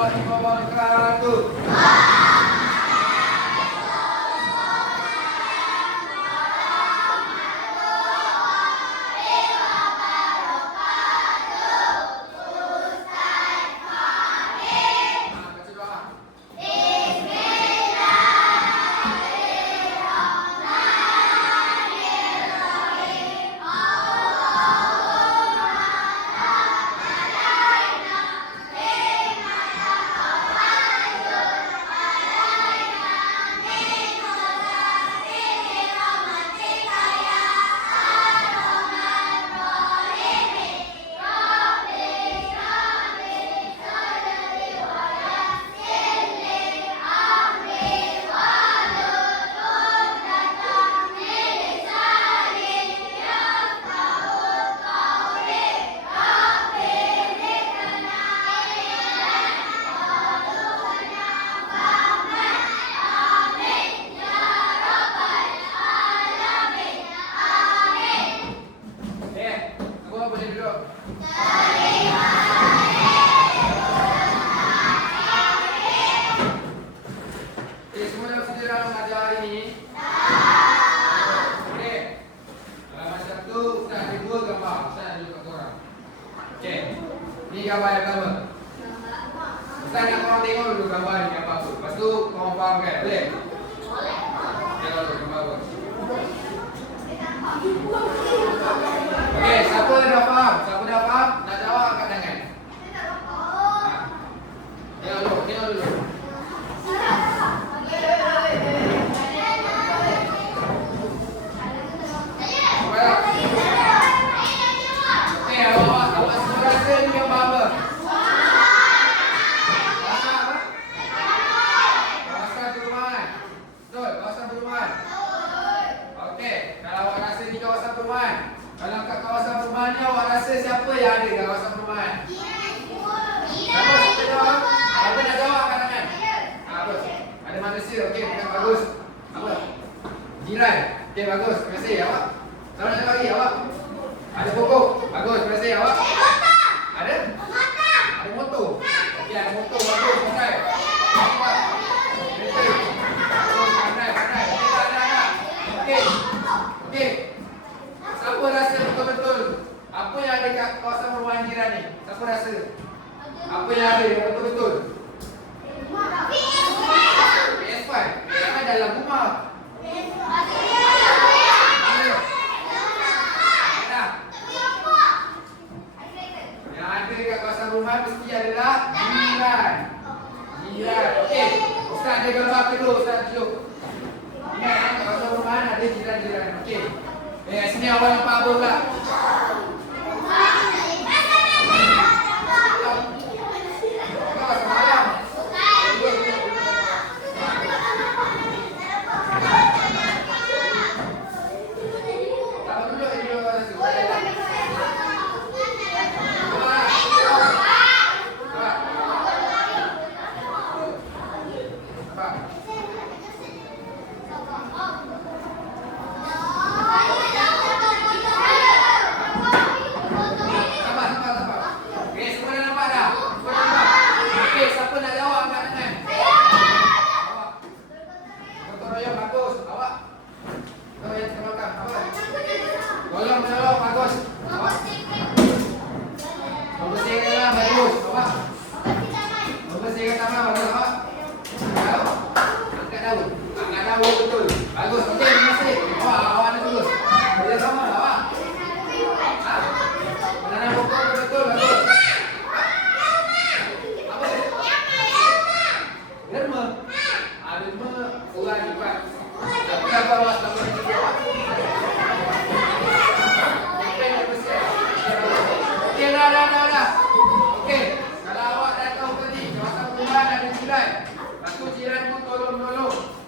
warahmatullahi wabarakatuh. Ini gambar yang pertama. Ustaz nak korang tengok dulu gambar ni apa tu. Lepas tu korang fahamkan. Boleh? Boleh. Tengok dulu gambar apa. Okey, siapa dah faham? Siapa dah faham? Nak jawab angkat tangan. Tengok dulu, tengok dulu. Kalau kat kawasan perumahan ni awak rasa siapa yang ada kat kawasan perumahan? Siapa jawab? Siapa nak jawab kat tangan? Apa? Ada manusia. Okey, bagus. Apa? Jiran. Okey, bagus. Terima kasih awak. Siapa nak jawab lagi awak? Ada pokok. Bagus. Terima kasih awak. Ada? Ada motor. Okey, ada motor. Bagus. Pandai. Pandai. Okey. Okey. Siapa rasa betul-betul apa yang ada kat kawasan perumahan jiran ni? Siapa rasa? Apa yang ada yang betul-betul? PS5. Jangan dalam rumah. Yang ada kat kawasan rumah mesti adalah jiran. Jiran. Okey. Ustaz ada gambar kedua. Ustaz tunjuk. Ingat kat kawasan perumahan ada jiran-jiran. Okey. Sini awak nampak apa pula?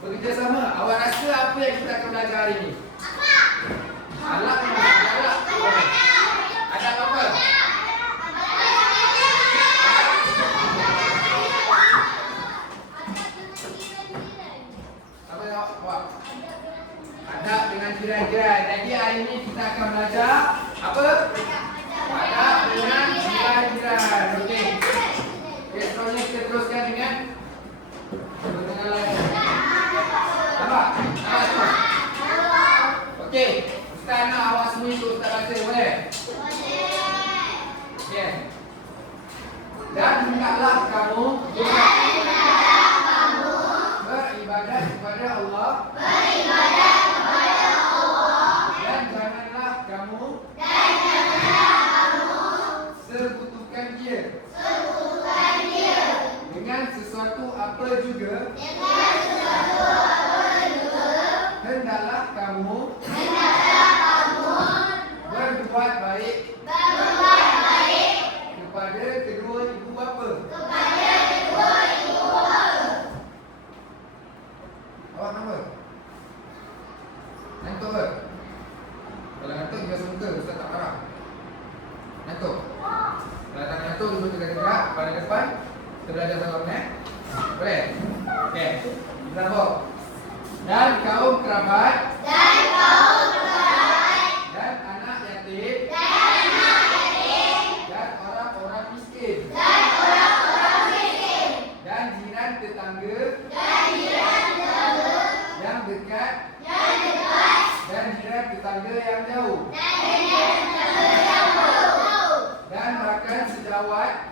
Bekerjasama. Awak rasa apa yang kita akan belajar hari ini? Alak ke alak? Ada apa? Apa jawab awak? Adab dengan jiran-jiran. Jadi hari ini kita akan belajar apa? Adab dengan jiran-jiran. Okey. Seterusnya kita teruskan. nampak? Nampak semua? Okey. Ustaz nak awak semua ikut Ustaz baca, boleh? Okey. Dan hendaklah kamu beribadat kepada Allah. Dan janganlah kamu sekutukan dia dengan sesuatu apa juga. Hendaklah kamu berbuat baik kepada kedua ibu bapa. Awak nama? Ngantuk ke? Kalau ngantuk juga semuka, Ustaz tak marah. Ngantuk? Kalau tak ngantuk, duduk tegak-tegak pada depan. Kita belajar sama, boleh? Okey. Kita sambung. Dan kaum kerabat dan anak yatim dan orang-orang miskin dan jiran tetangga yang dekat dan jiran tetangga yang jauh dan rakan sejawat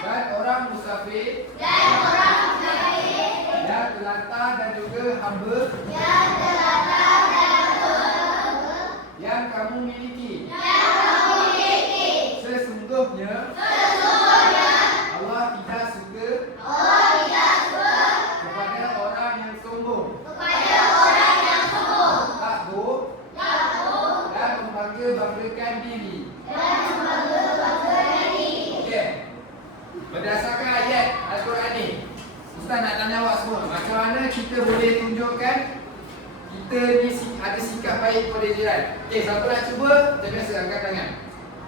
dan orang musafir yang telantar dan juga hamba yang kamu miliki. Sesungguhnya Allah tidak suka kepada orang yang sombong, takbur dan membangga-banggakan diri. Okey. Berdasarkan ayat Al-Quran ni, Ustaz nak tanya awak semua, macam mana kita boleh tunjukkan kita ni ada sikap baik kepada jiran? Okey, siapa nak cuba? Macam biasa, angkat tangan.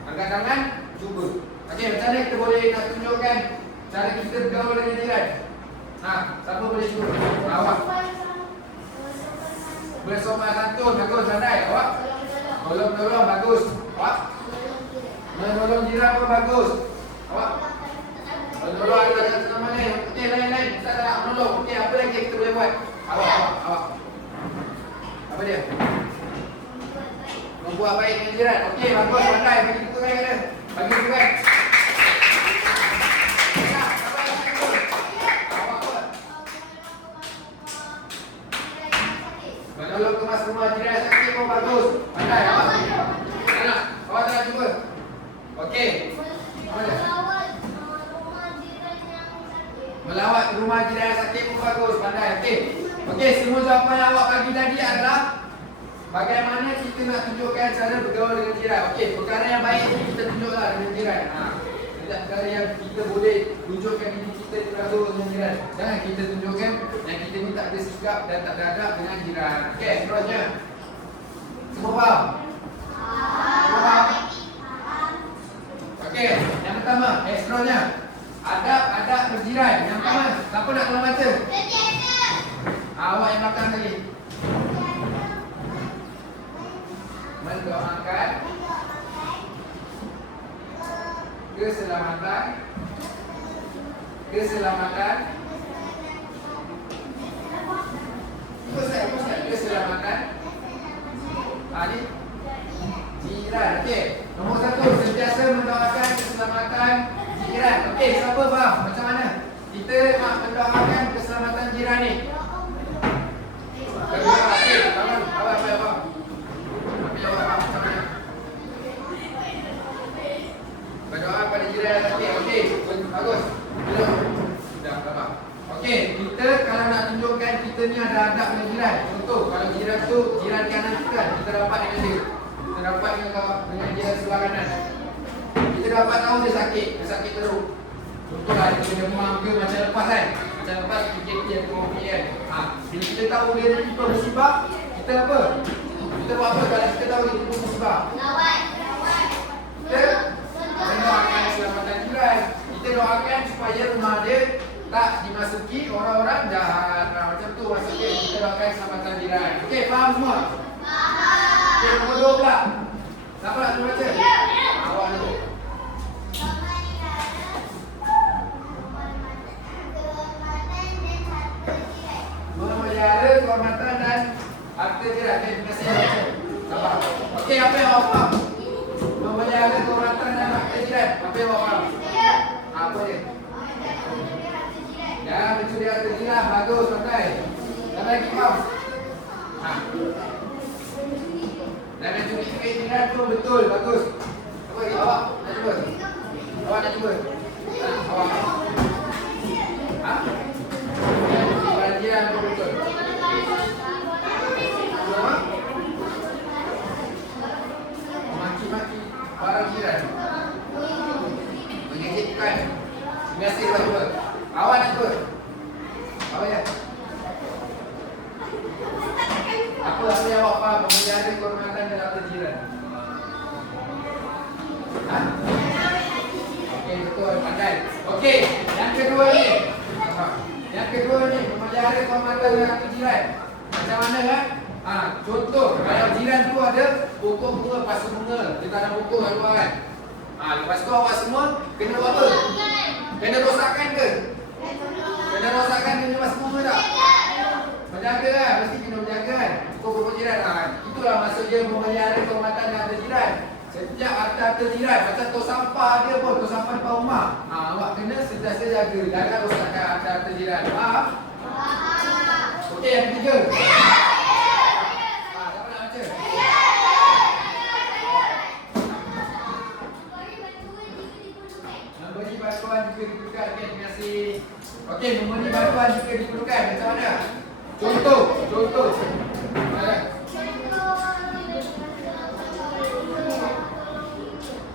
Angkat tangan, cuba. Okey, macam mana kita boleh nak tunjukkan cara kita bergaul dengan jiran? Siapa boleh cuba? Awak. Bersopan santun, bagus, pandai. Awak. Tolong, bagus. Awak. Menolong jiran pun bagus. Awak. Tolong ada satu nama lain. Okey, lain. Ustaz nak menolong. Okey, apa lagi kita boleh buat? Awak. Apa dia? Membuat baik dengan jiran. Okey, bagus, pandai. Bagi kita kan ada. Bagi kita kan. Apa yang kita buat? Awak apa? Menolong kemas rumah jiran sakit pun bagus. Pandai awak. Nak? Awak tak nak cuba? Okey. Apa dia? Melawat rumah jiran yang sakit pun bagus, pandai. Okey, semua jawapan yang awak bagi tadi adalah bagaimana kita nak tunjukkan cara bergaul dengan jiran. Okey, perkara yang baik ni kita tunjuklah dengan jiran. Tidak perkara yang kita boleh tunjukkan diri kita bergaul dengan jiran. Jangan kita tunjukkan yang kita ni tak ada sikap dan tak ada adab dengan jiran. Okey, seterusnya. Semua faham? Semua faham? Okey, yang pertama, seterusnya. Adab berjiran. Yang pertama, siapa nak tolong baca? Awak yang belakang lagi. Mendoakan keselamatan keselamatan ni jiran. Okey, nombor 1, sentiasa mendoakan keselamatan jiran. Okey, siapa faham macam mana kita nak mendoakan keselamatan jiran ni? Okey, faham? Apa? Apa jawab macam mana? Berdoa pada jiran yang sakit. Okey, bagus. Sudah faham. Okey, kita kalau nak tunjukkan kita ni ada adab dengan jiran. Contoh, kalau jiran tu jiran kanan kita, kita rapat dengan dia. Kita rapat dengan jiran sebelah kanan. Kita dapat tahu dia sakit teruk. Contohlah dia demam ke macam lepas kan. Macam lepas PKP atau COVID kan. Bila kita tahu dia ada tipe musibah, kita apa? Kita buat apa kalau kita tahu dia tipe musibah? Kita mendoakan keselamatan jiran. Kita doakan supaya rumah dia tak dimasuki orang-orang jahat. Macam tu maksudnya kita doakan keselamatan jiran. Okey, faham semua? Faham. Okey, nombor 2 pula. Siapa nak baca? Awak dulu. akta jiran. Okey, terima kasih. Sabar. Okey, apa yang awak faham? Memelihara kehormatan dan akta jiran. Apa yang awak faham? Apa dia? Jangan mencuri harta jiran. Bagus, pandai. Siapa lagi faham? Jangan curi duit jiran tu betul. Bagus. Apa lagi? Awak nak cuba? Awak nak cuba? Awak. Barang jiran tu betul. Maki-maki barang jiran. Mengejekkan. Terima kasih buat cuba. Awak nak cuba? Apa ya? Apa yang awak faham memelihara kehormatan dan harta jiran? Okey, betul, pandai. Okey, yang kedua ni. Yang kedua ni, memelihara kehormatan dan harta jiran. Macam mana kan? Contoh, kalau jiran tu ada pokok bunga, pasu bunga, dia tanam pokok kat luar kan? Lepas tu awak semua kena buat apa? Kena rosakkan ke? Kena rosakkan dia pasu bunga tak? Menjaga kan? Mesti kena menjaga kan? Pokok jiran. Itulah maksud dia memelihara kehormatan dan harta jiran. Setiap harta jiran, macam tong sampah dia pun, tong sampah depan rumah. Awak kena sentiasa jaga. Jangan rosakkan harta jiran. Faham? Okey, yang ketiga. Siapa nak baca? Memberi bantuan jika diperlukan. Okey, terima kasih. Okey, memberi bantuan jika diperlukan. Macam mana? Contoh.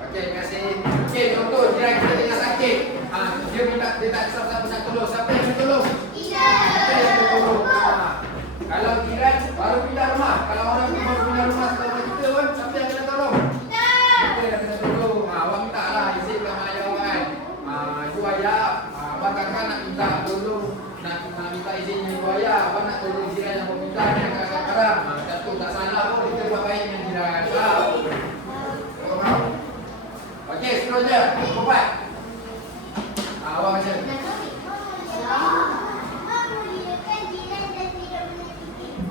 Okey, terima kasih. Okey, contoh jiran kita tengah sakit. Dia tak siapa-siapa nak tolong. Siapa yang nak tolong? Kita yang nak tolong. Kalau jiran baru pindah rumah, kalau orang tu baru pindah rumah setelah kita pun, siapa yang kena tolong? Kita yang kena tolong. Awak minta lah izin kat mak ayah awak kan. Ibu ayah, abang kakak nak minta tolong, nak minta izin ibu ayah, abang nak tolong jiran yang meminta ni kadang-kadang. Tentu tak salah pun kita buat baik dengan jiran. Faham? Okey, seterusnya. Keempat. Awak baca.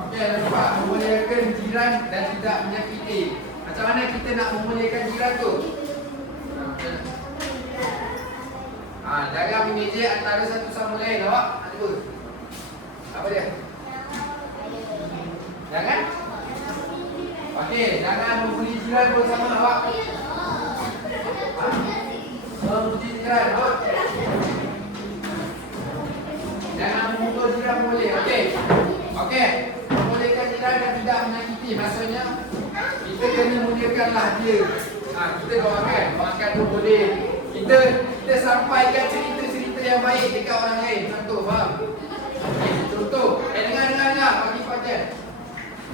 Okey, nampak memuliakan jiran dan tidak menyakiti. Macam mana kita nak memuliakan jiran tu? Jangan mengejek antara satu sama lain. Awak nak cuba? Apa dia? Jangan? Okey, jangan membuli jiran bersama awak. Memuji jiran, awak. Jangan memukul jiran boleh. Okey. Memulihkan jiran dan tidak menyakiti. Maksudnya kita kena muliakanlah dia. Kita doakan tu boleh. Kita sampaikan cerita-cerita yang baik dekat orang lain. Contoh, faham? Contoh, dengar bagi pajan.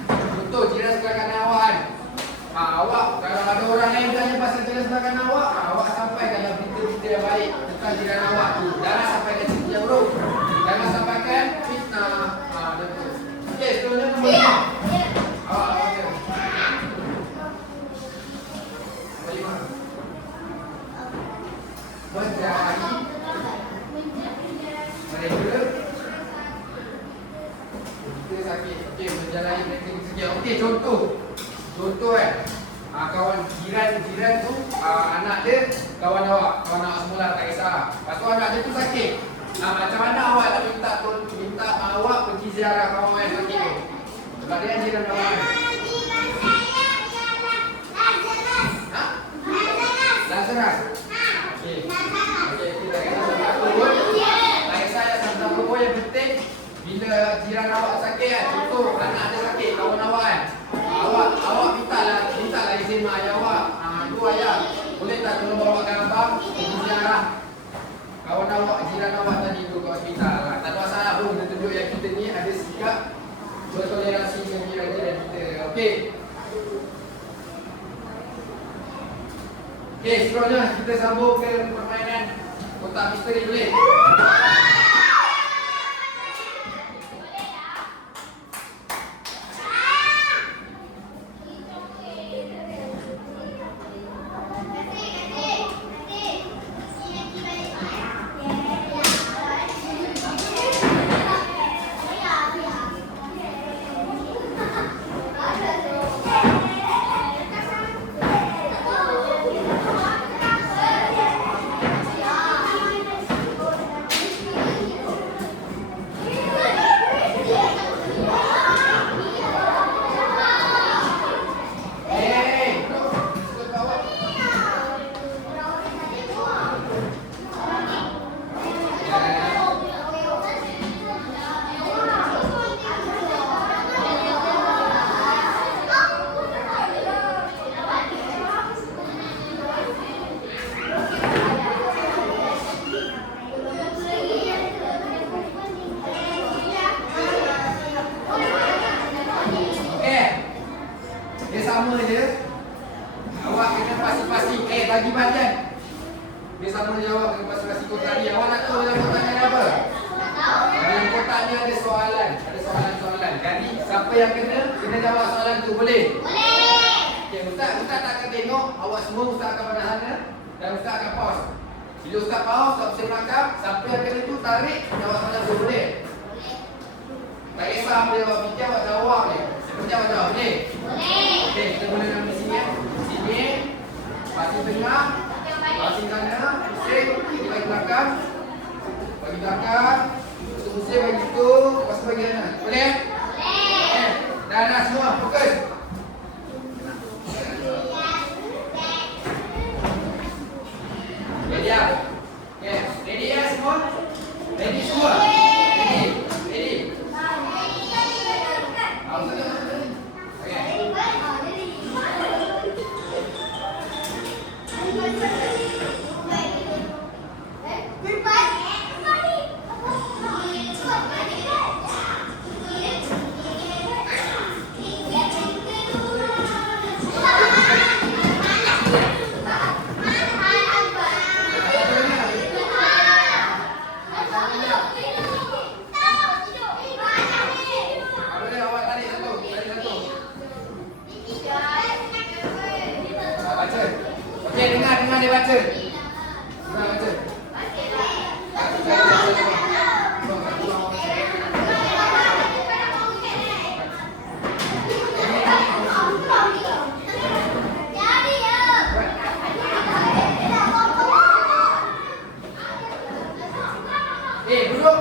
Contoh, jiran sebelah kanan awak kan. Awak kalau ada orang lain tanya pasal jiran sebelah kanan awak, awak sampaikanlah berita-berita yang baik tentang jiran awak tu. Jangan sampaikan cerita yang buruk. Jangan sampaikan fitnah. Okey, seterusnya nombor 5. Awak baca. Nombor 5. Menjadi mereka kita sakit. Okey, menjalani mereka sekian. Okey, contoh kawan jiran tu anak dia kawan awak semula tak kisah. Lepas tu anak dia tu sakit. Macam mana awak nak minta awak pergi ziarah kawan yang sakit tu? Sebab dia jiran kawan. Lazarus. Okey, kita kata apa pun. Tak kisah siapa pun, yang penting bila jiran awak sakit kan. Contoh anak dia sakit, kawan awak kan. Awak mintalah izin mak ayah awak. Ibu ayah, boleh tak tolong bawakan abang pergi ziarah kawan awak, jiran awak tadi tu ke hospital. Tak ada masalah pun, kita tunjuk yang kita ni ada sikap bertoleransi dengan jiran-jiran kita. Okey. Okey, seterusnya kita sambung ke permainan kotak misteri, boleh? Awak kena pasti-pasti. Bagi badan. Dia sama jawab kena pasti-pasti kotak ni. Awak nak tahu dalam kotak ni ada apa? Dalam kotak ni ada soalan. Ada soalan-soalan. Jadi siapa yang kena jawab soalan tu. Boleh? Boleh. Okay, Ustaz tak akan tengok. Awak semua Ustaz akan menahan dan Ustaz akan pause. Bila Ustaz pause, tak bisa melangkap. Siapa yang kena tu tarik jawab soalan tu. Boleh? Tak kisah apa jawab fikir, awak jawab je. Seperti awak jawab. Boleh? Boleh. Okey, kita mula dari sini ya. Sini. Pasti tengah. Pasti kanan. Pusing. Kita bagi belakang. Bagi belakang. Untuk pusing bagi situ. Lepas tu bagi kanan. Boleh? Boleh. Dan semua. Fokus. Ready ya? Okay. Ready ya semua? Ready semua? Ready? Ready? Okey, dengar dia baca. Dengar baca. Duduk.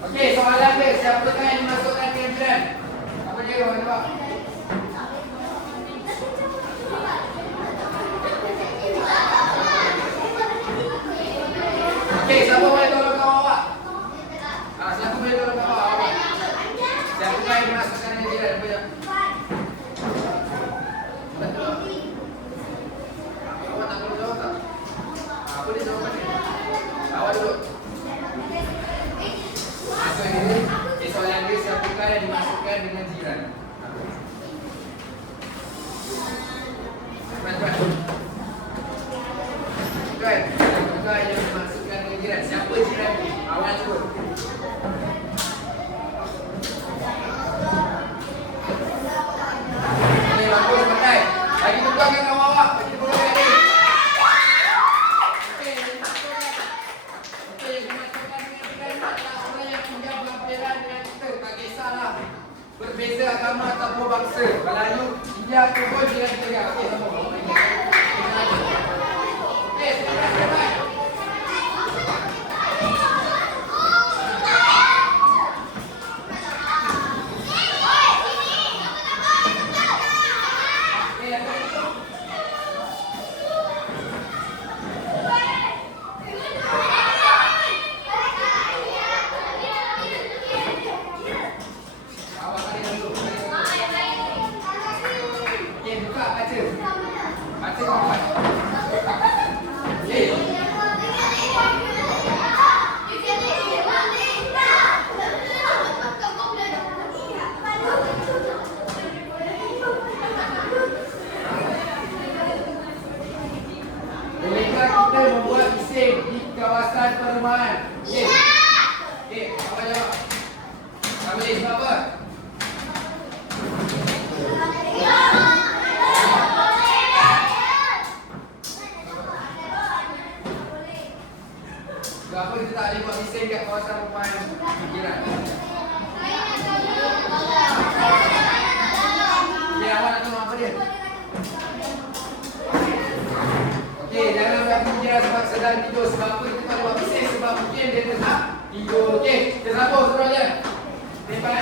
Okey, soalan dia, siapakah yang dimasukkan ke jiran? Apa dia orang jawab? Okey, siapa boleh tolong kawan awak? Siapa boleh tolong kawan awak? Siapakah yang dimasukkan ke jiran? Apa dia? Awak tak perlu jawab tak? Apa dia jawapan dia? Awak duduk. Soalan dia, siapakah yang dimasukkan dengan jiran? Cepat-cepat. Kan? Siapakah yang dimasukkan dengan jiran? Siapa jiran ni? Awal sebut. Okey, bagus, pandai. Bagi tugas kan kawan awak. Bagi tugas kan dia. Okey, yang dimasukkan dengan jiran adalah orang yang tinggal berhampiran dengan kita. Tak kisahlah berbeza agama ataupun bangsa. Melayu, India ataupun jiran kita. Okey, sama. Okey, silakan. Bolehkah kita membuat bising di kawasan perumahan? Okey. Okey, apa jawab? Tak boleh sebab apa? Sebab apa kita tak boleh buat bising kat kawasan perumahan jiran? Okey, awak nak tahu apa dia? Okey, jangan bagi dia sebab sedang tidur. Sebab apa kita tak buat bising? Sebab mungkin dia tengah tidur. Okey, kita sambung seterusnya. Tempat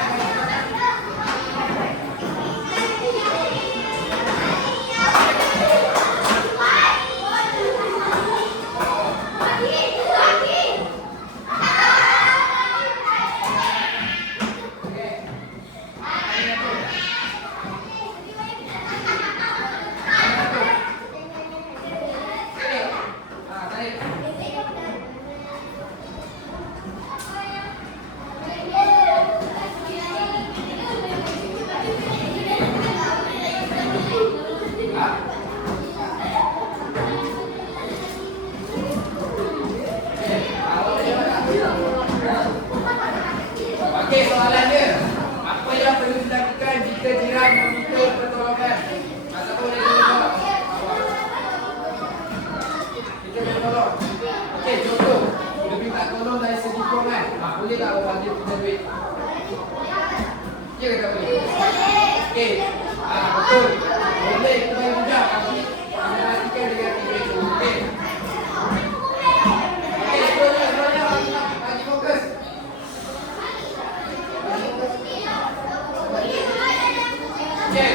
yang perlu dilakukan jika jiran meminta pertolongan? Siapa boleh jawab? Kita boleh tolong. Okey, contoh. Kita minta tolong dari segi kewangan. Boleh tak orang dia punya duit? Ya ke tak boleh? Okey. Betul. Boleh kita bagi juga. Tapi kita pastikan dengan tiga itu. Okey. Okey, seterusnya bagi fokus. Okey.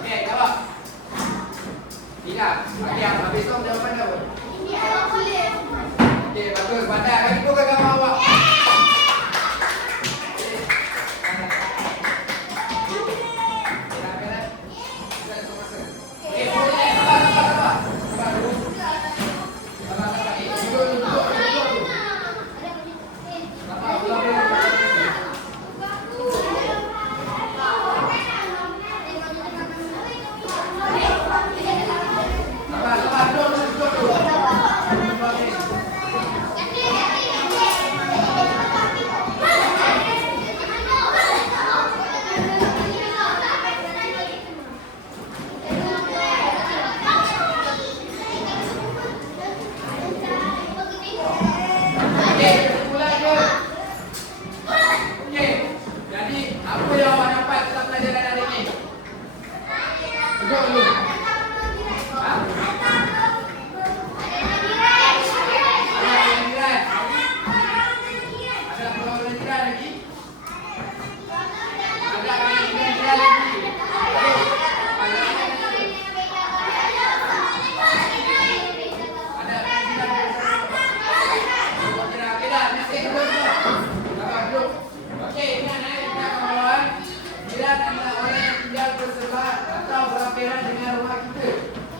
Okey, jawab. Tidak. Okey, habis tu jawapan apa? Okey, bagus. Pandai. Bagi fokus gambar awak.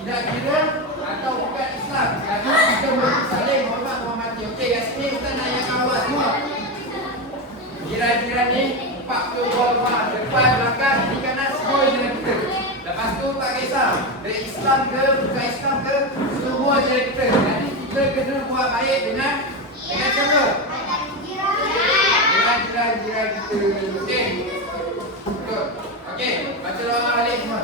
Tidak kira atau bukan Islam. Jadi kita boleh saling hormat menghormati. Okey, kat sini kita nak yang awak semua. Jiran-jiran ni 40 rumah, depan, belakang, kiri kanan semua jiran kita. Lepas tu tak kisah dari Islam ke bukan Islam ke, semua jiran kita. Jadi kita kena buat baik dengan siapa? Dengan jiran-jiran kita. Okey. Betul. Okey, baca doa balik semua.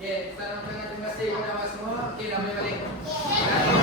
Okey, saya nak terima kasih kepada awak semua. Okey, dah boleh balik.